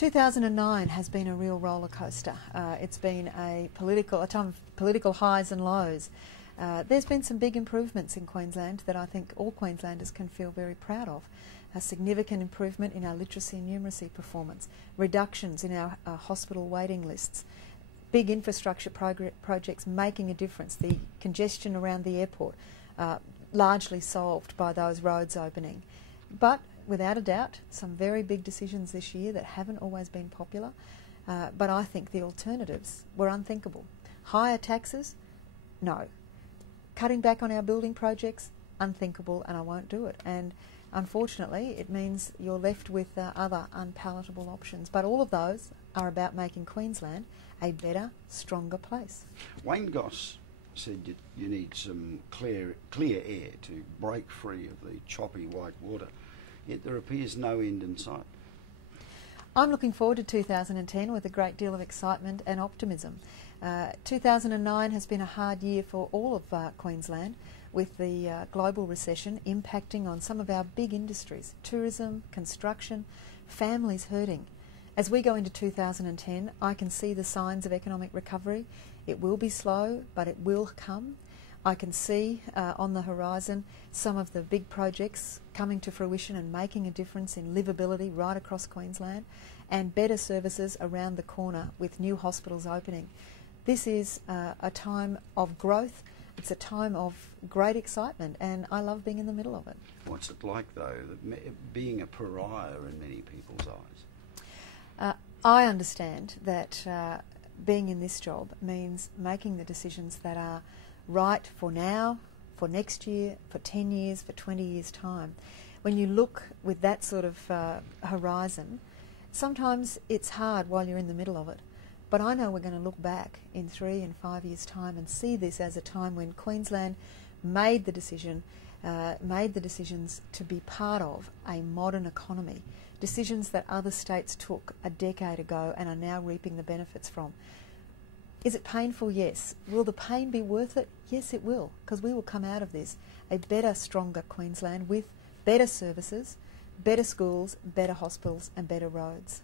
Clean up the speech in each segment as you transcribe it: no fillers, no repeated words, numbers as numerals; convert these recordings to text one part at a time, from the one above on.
2009 has been a real roller coaster. It's been a time of political highs and lows. There's been some big improvements in Queensland that I think all Queenslanders can feel very proud of. A significant improvement in our literacy and numeracy performance, reductions in our hospital waiting lists, big infrastructure projects making a difference, the congestion around the airport largely solved by those roads opening. But without a doubt, some very big decisions this year that haven't always been popular, but I think the alternatives were unthinkable. Higher taxes? No. Cutting back on our building projects? Unthinkable, and I won't do it. And unfortunately, it means you're left with other unpalatable options. But all of those are about making Queensland a better, stronger place. Wayne Goss said you need some clear air to break free of the choppy white water, yet there appears no end in sight. I'm looking forward to 2010 with a great deal of excitement and optimism. 2009 has been a hard year for all of Queensland, with the global recession impacting on some of our big industries, tourism, construction, families hurting. As we go into 2010, I can see the signs of economic recovery. It will be slow, but it will come. I can see on the horizon some of the big projects coming to fruition and making a difference in livability right across Queensland, and better services around the corner with new hospitals opening. This is a time of growth. It's a time of great excitement, and I love being in the middle of it. What's it like, though, being a pariah in many people's eyes? I understand that being in this job means making the decisions that are right for now, for next year, for 10 years, for 20 years' time. When you look with that sort of horizon, sometimes it's hard while you're in the middle of it. But I know we're going to look back in 3 and 5 years' time and see this as a time when Queensland made the decisions to be part of a modern economy, decisions that other states took a decade ago and are now reaping the benefits from. Is it painful? Yes. Will the pain be worth it? Yes, it will, because we will come out of this a better, stronger Queensland with better services, better schools, better hospitals and better roads.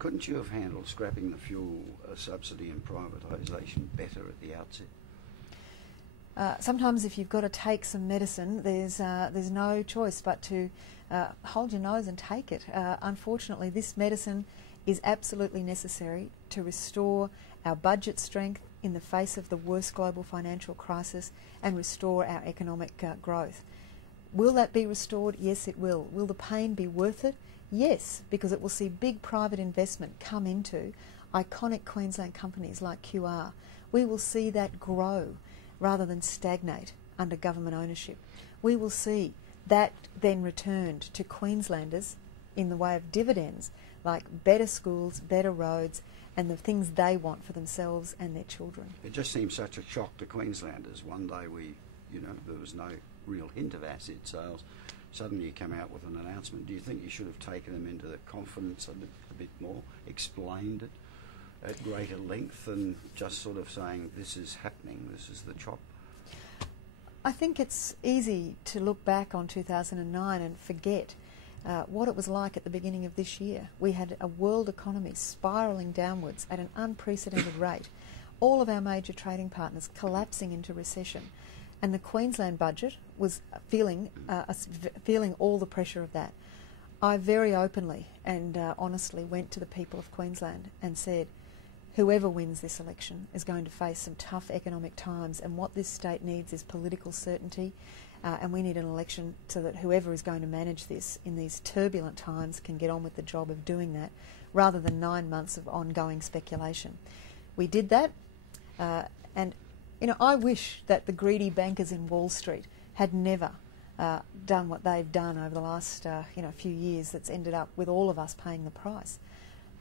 Couldn't you have handled scrapping the fuel subsidy and privatisation better at the outset? Sometimes if you've got to take some medicine, there's no choice but to hold your nose and take it. Unfortunately, this medicine is absolutely necessary to restore our budget strength in the face of the worst global financial crisis and restore our economic growth. Will that be restored? Yes, it will. Will the pain be worth it? Yes, because it will see big private investment come into iconic Queensland companies like QR. We will see that grow rather than stagnate under government ownership. We will see that then returned to Queenslanders in the way of dividends, like better schools, better roads, and the things they want for themselves and their children. It just seems such a shock to Queenslanders. One day there was no real hint of asset sales. Suddenly you come out with an announcement. Do you think you should have taken them into the confidence a bit more, explained it at greater length than just sort of saying this is happening, this is the chop? I think it's easy to look back on 2009 and forget what it was like at the beginning of this year. We had a world economy spiralling downwards at an unprecedented rate. All of our major trading partners collapsing into recession. And the Queensland budget was feeling all the pressure of that. I very openly and honestly went to the people of Queensland and said, whoever wins this election is going to face some tough economic times, and what this state needs is political certainty, and we need an election so that whoever is going to manage this in these turbulent times can get on with the job of doing that, rather than 9 months of ongoing speculation. We did that, and I wish that the greedy bankers in Wall Street had never done what they've done over the last few years that's ended up with all of us paying the price.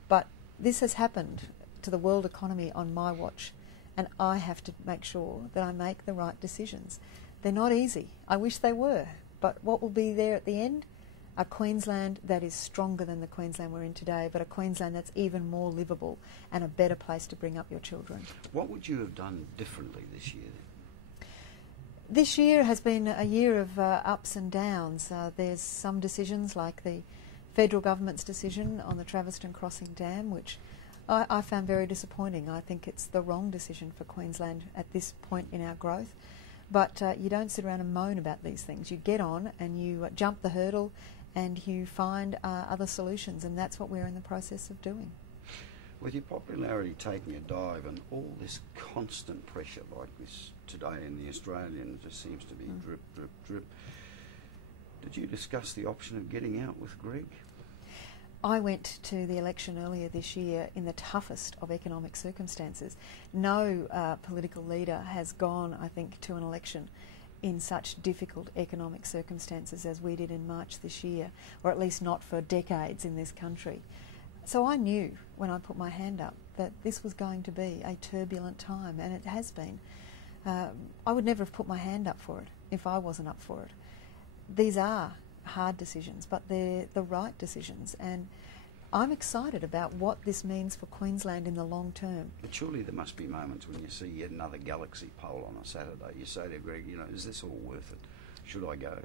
But this has happened to the world economy on my watch, and I have to make sure that I make the right decisions. They're not easy. I wish they were. But what will be there at the end? A Queensland that is stronger than the Queensland we're in today, but a Queensland that's even more livable and a better place to bring up your children. What would you have done differently this year then? This year has been a year of ups and downs. There's some decisions like the federal government's decision on the Traveston Crossing Dam, which I found very disappointing. I think it's the wrong decision for Queensland at this point in our growth. But you don't sit around and moan about these things. You get on and you jump the hurdle and you find other solutions, and that's what we're in the process of doing. With your popularity taking a dive and all this constant pressure like this today in the Australian, it just seems to be drip, drip, drip. Did you discuss the option of getting out with Greg? I went to the election earlier this year in the toughest of economic circumstances. No political leader has gone, I think, to an election in such difficult economic circumstances as we did in March this year, or at least not for decades in this country. So I knew when I put my hand up that this was going to be a turbulent time, and it has been. I would never have put my hand up for it if I wasn't up for it. These are hard decisions, but they're the right decisions, and I'm excited about what this means for Queensland in the long term. But surely there must be moments when you see yet another galaxy pole on a Saturday. You say to Greg, you know, is this all worth it? Should I go?